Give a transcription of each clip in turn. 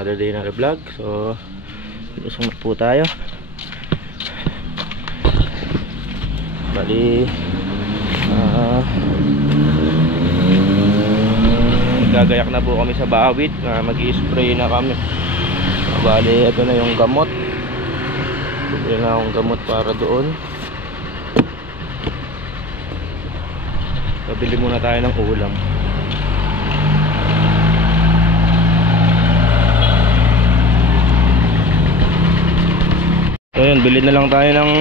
another day, another vlog. So lusong na po tayo. Bali gagayak na po kami sa bawit. Mag-i-spray na kami. Bali ito na yung gamot. Bili na akong gamot para doon. Bili muna tayo ng ulam. So yun, bili na lang tayo ng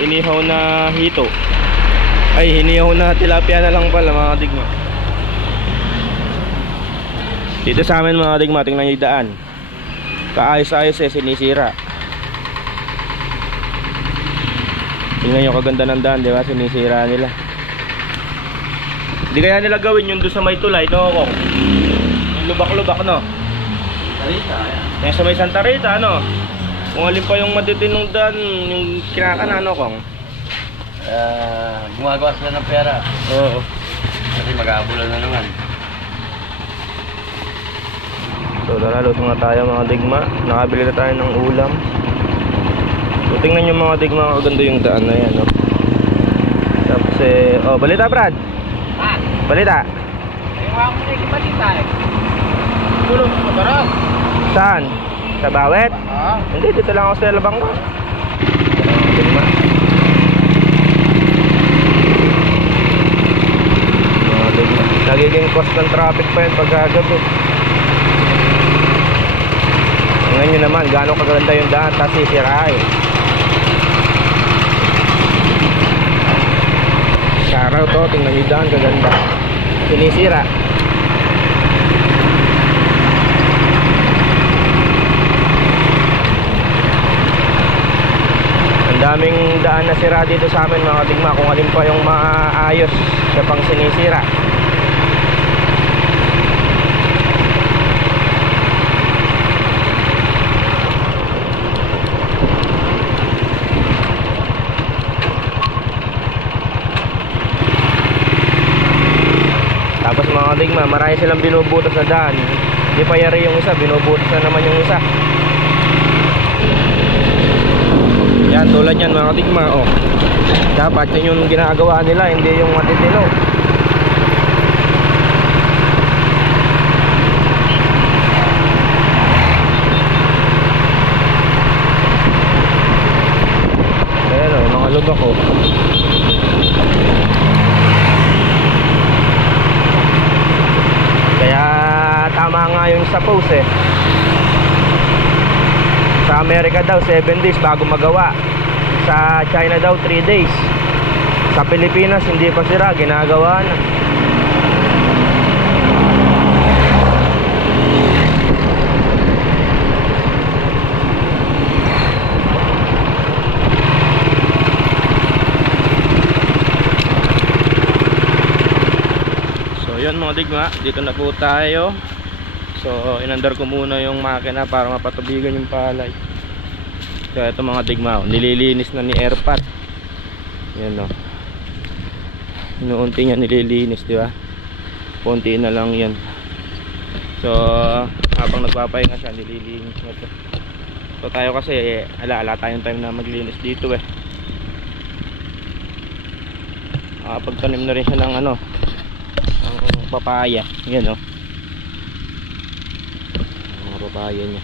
inihaw na hito. Ay, hinihaw na tilapia na lang pala mga digma. Dito sa amin mga digma, tingnan nyo yung daan. Kaayos-ayos sinisira. Tingnan nyo kaganda ng daan, diba? Sinisira nila. Hindi kaya nila gawin yun doon sa may tulay, no? Kung yung lubak-lubak, no? Rita, yan. Yung sa may Santa Rita, no? Kung alin pa yung matitinong daan, yung kinakana, no, Kong? Gumagawa sila ng pera. Oo. Kasi mag-aabulan na naman. So, lusong na tayo mga digma. Nakabili na tayo ng ulam. So, tingnan nyo mga digma, kaganda yung daan na yan, no? Tapos, oh, balita, Brad! Ah! Balita! Yung ako na yung balita, eh. Tulong sa baras. Saan? Sa bawet? Oo. Hindi, dito lang ako sa Elabang ko. Digma. Mga digma. Nagiging cost ng traffic pa yun pagkagabi. Tingnan nyo naman, gano'ng kaganda yung daan, tapos sisirain. Sa araw to, tingnan nyo yung daan, kaganda. Sinisira. Ang daming daan na sira dito sa amin mga digma. Kung alin pa yung maayos, siya pang sinisira. Tapos mga digma, marami silang binubutas na daan. Hindi pa yari yung isa, binubutas na naman yung isa. Yan, tulad yan mga digma, oh. Dapat yun yung ginagawa nila, hindi yung matitino. Ayan o, mga lubak oh. Kaya tama nga yung sa post eh. Sa Amerika daw 7 days bago magawa. Sa China daw 3 days. Sa Pilipinas hindi pa sira, ginagawa na. So yun mga digma, dito na po tayo. So inandar ko muna yung makina para mapatubigan yung palay. So ito mga digma, nililinis na ni Airpat. Yan o. Inuunti niya nililinis, di ba? Konti na lang yan. So habang nagpapahinga siya, nililinis na ito. So tayo kasi ala tayong time na maglinis dito eh. Pagtanim na rin siya ng ano, ang papaya. Yan o. Mga papaya niya.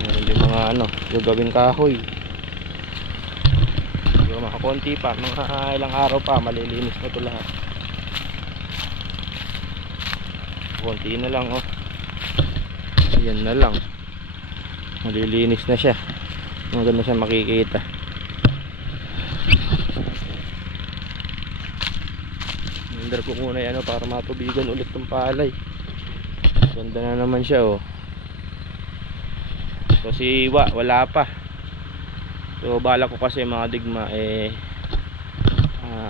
Meron din mga ano, gagawing kahoy. Yung mga konti pa, mga ilang araw pa malilinis na ito lahat. Konti na lang oh. Ayan na lang. Malilinis na siya. Maganda siya makikita. Under ko muna yan para matubigan ulit ng palay. Ganda na naman siya oh. So si Iwa wala pa. So bala ko kasi mga digma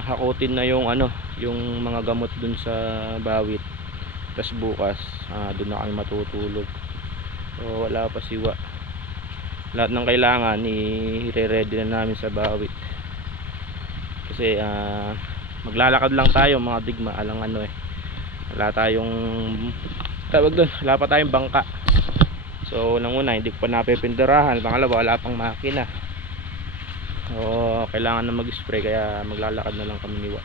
hakutin na yung ano, yung mga gamot dun sa bawit. Tas bukas doon na kami matutulog. So wala pa si Iwa. lahat ng kailangan i-ready na namin sa bawit. Kasi maglalakad lang tayo mga digma, alang ano wala tayong tawag doon, wala pa tayong bangka. So unang-una hindi ko pa napipindurahan, pangalawa wala pang makina. So kailangan na mag-spray, kaya maglalakad na lang kami ni Wa.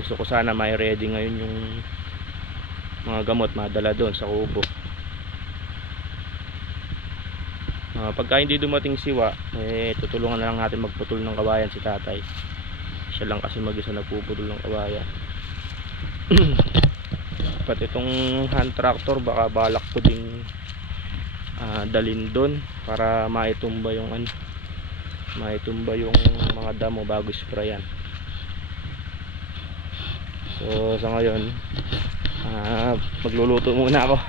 Gusto ko sana may ready ngayon yung mga gamot madala doon sa kubo. Pagka hindi dumating si Wa, tutulungan na lang natin magputol ng kawayan si tatay. Siya lang kasi mag-isa nagpuputol ng kawayan. Pati itong hand tractor baka balak ko ding dalin doon para maitumba yung mga damo bago sprayan. So sa ngayon magluluto muna ako.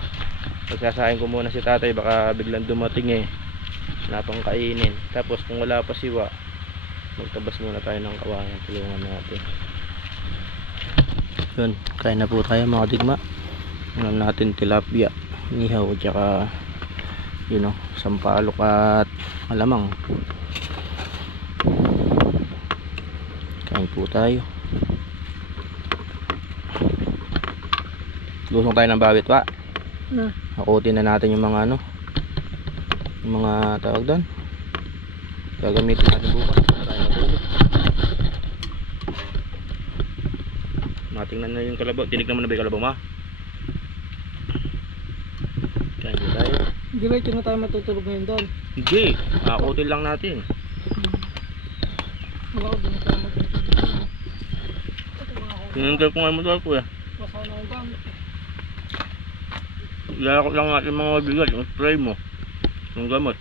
Pagsasahin ko muna si tatay, baka biglang dumating wala pang kainin. Tapos kung wala pa si Wa, magtabas muna tayo ng kawayan, tulungan natin. Yun, kain na po tayo mga digma. Ulam natin tilapia, nihaw, tsaka sampalok at malamang. Kain po tayo. Lusong tayo ng bawit, Wa. Hakutin na natin yung mga yung mga tawag doon, gagamitin natin bukas para tayo matulog. Matingnan na yung kalabaw. Tinignan mo na ba yung kalabaw, ma? Kain din tayo. Hindi ba ito na tayo matutulog ngayon doon? Hindi, hakutin lang natin. Wala ko doon na tayo matutulog. Tinignan ko nga yung motor ko Masana ang gamit. Ilalakot lang natin mga bigat, yung spray mo, yung gamot.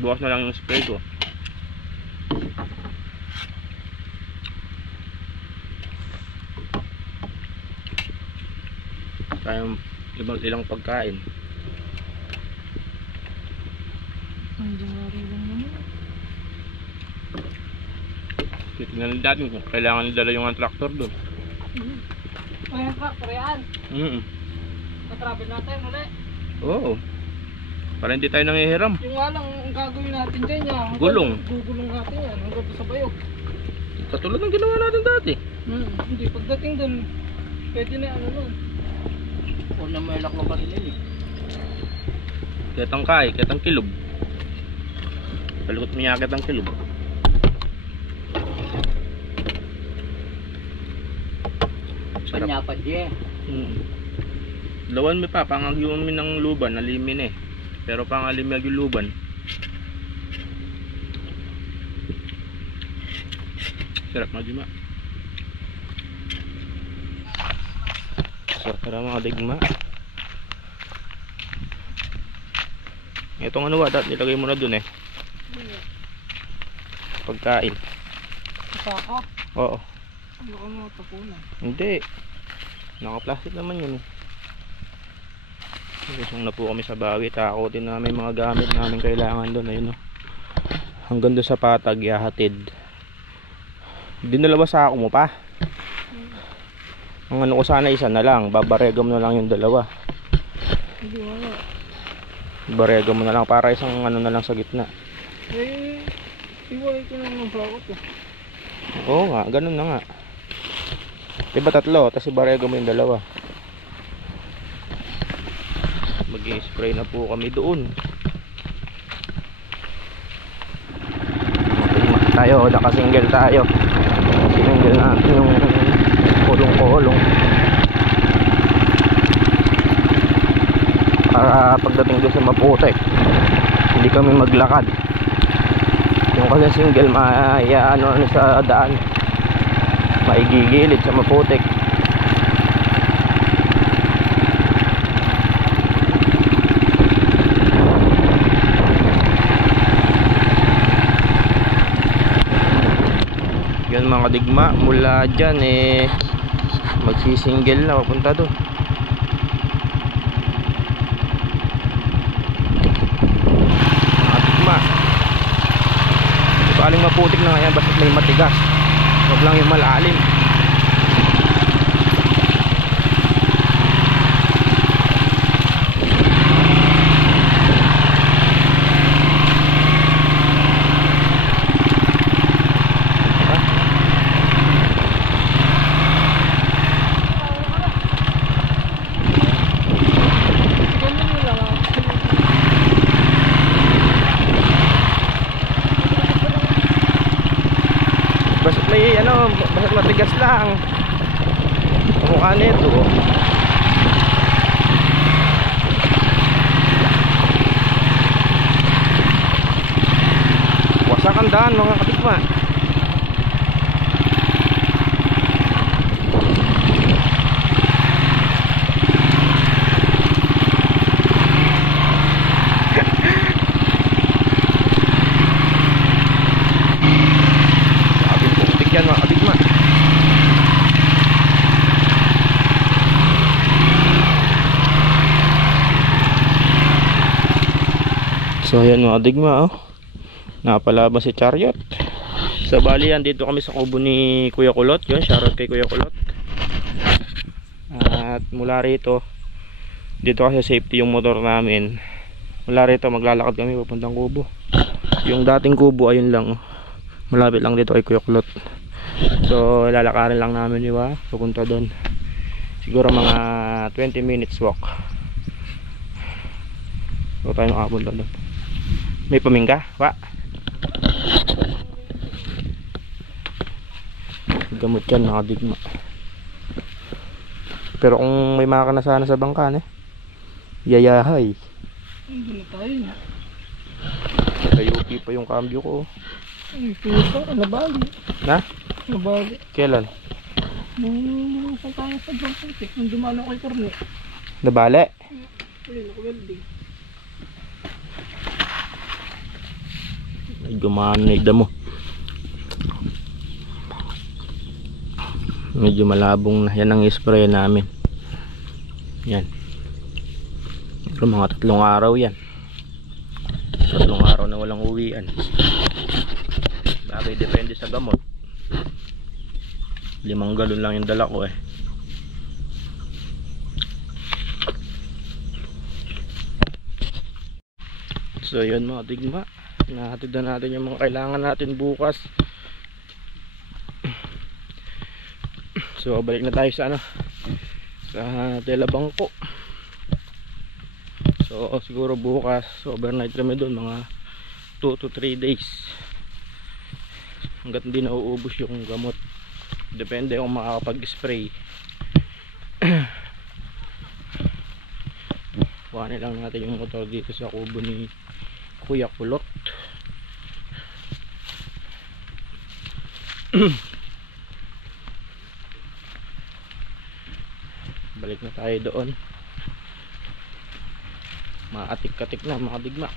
Bukas na lang yung spray ko. Tayong ilang pagkain. Tingnan natin kung kailangan nila yung tractor doon. Ayan, tractor yan. Na-travel natin ulit. Oo. Para hindi tayo nangihiram. Yung nga lang ang gagawin natin dyan yan. Gulong. Gugulong natin yan hanggang sa bayog. Katulad ng ginawa natin dati. Hindi, pagdating doon, pwede na nun. O na may laklo pa rin yun Ketang kai, ketang kilob. Palikot mo niya ketang kilob. Sarap. Panyapad ye. Lawan mi pa, pangagyuman mi ng luban, nalimin pero pangalimag yung luban. Sarap mga digma. Sarap para mga digma. Itong ano wadat, nilagay mo na dun pagkain. Saka? Oo. Ano ka mga tapunan? Hindi. Naka-plastic naman yun Isang na po kami sa bawit. Hakutin namin mga gamit namin kailangan doon. Ayun hanggang doon sa patag yahatid. Dinalawa sa ako mo pa. Ang ano ko sana isa na lang, babarega mo na lang yung dalawa. Hindi wala. Barega mo na lang para isang ano na lang sa gitna. Iwalay ko na ng bakot Oo nga, ganun na nga. Diba tatlo, tapos ibarega mo yung dalawa. Mag-i-spray na po kami doon. Tayo, naka-single tayo. Single natin yung kulong-kulong. Para pagdating doon sa Maputek, hindi kami maglakad. Yung kasi single, ano sa daan, maigigilid sa Maputek. Yan mga digma, mula dyan magsisingle na papunta doon. Mga digma, aling maputik na ngayon, basta may matigas, wag lang yung malalim. basta matigas lang. Mukha nito. Wasak ang daan mga katikma. Sabing putik yan mga katikma. So ayan mga digma, oh. Napalaban si Chariot. Sa bali yan, dito kami sa kubo ni Kuya Kulot. Yun, shoutout kay Kuya Kulot. At mula rito, dito kasi safety yung motor namin. Mula rito maglalakad kami papuntang kubo. Yung dating kubo ayun lang, oh. Malapit lang dito kay Kuya Kulot. So lalakarin lang namin, di ba? Pupunta doon. Siguro mga 20 minutes walk. So tayo makapunta doon. May pamingka? Wa? Gamot yan mga digma. Pero kung may makina sana sa bangka, yayahay. Hindi na tayo. Sa UP pa yung cambio ko. Ay, puso. Nabali. Na? Nabali. Kailan? Nung saan tayo sa Bangkok. Nung dumalo kay Corne. Nabali? Ay, nakawelding. Ay, gumana na ida mo. Medyo malabong na. Yan ang spray namin. Yan. Pero mga 3 araw yan. 3 araw na walang uwian. Bagay depende sa gamot. 5 galon lang yung dala ko eh. So yun mga digma, nahatid na natin yung mga kailangan natin bukas. So balik na tayo sa sa Tela Bangko. So siguro bukas overnight kami doon, mga 2 to 3 days, hanggat hindi nauubos yung gamot. Depende kung makakapag-spray. Kuhanin lang natin yung motor dito sa kubo ni Kuya Kulot. Balik na tayo doon. Maatik-katik na mga digma.